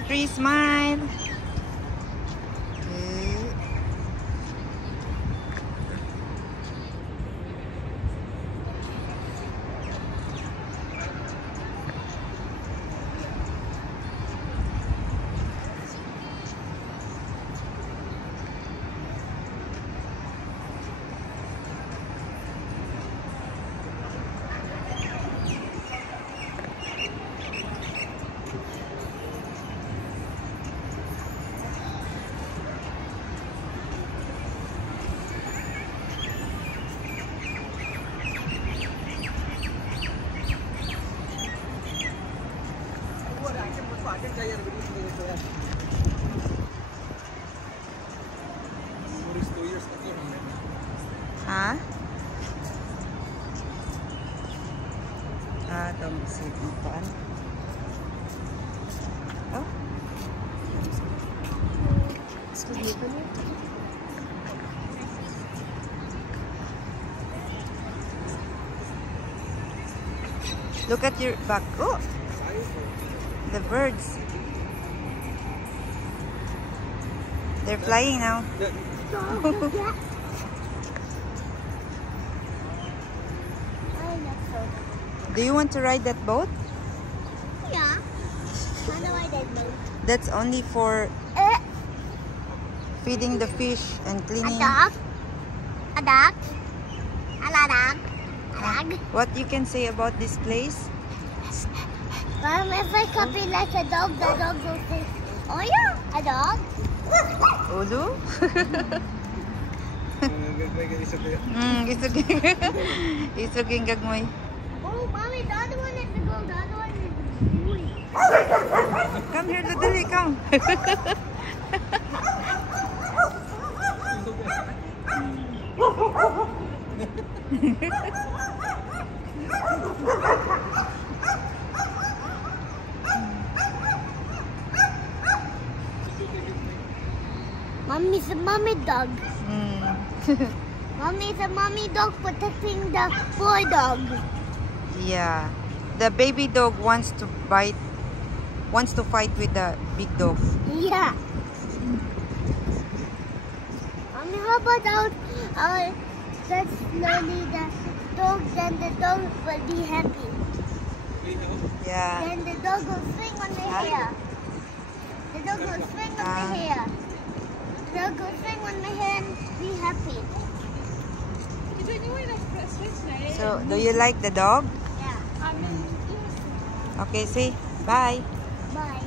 2, 3, smile. Ha? Itong seat ng paan. Oh? Look at your back. Oh! The birds. They're flying now. Do you want to ride that boat? Yeah. I want to ride that boat. That's only for feeding the fish and A cleaning. dog. A dog. A dog. A dog. What you can say about this place? If I copy like a dog, the dog will say, oh yeah, a dog. Ulu? Isuging gagmoy. Oh, mommy, the other one is the girl, the other one is the boy. Come here, Ludali, come. Mommy's a mommy dog. Mm. Mommy's a mommy dog protecting the boy dog. Yeah. The baby dog wants to fight with the big dog. Yeah. Mommy, how about that slowly the dog, then the dog will be happy. Yeah. Then the dog will swing on my hair. The dog will swing on my hair. The dog will swing on my hair and be happy. So, do you like the dog? Yeah. Okay, say bye. Bye.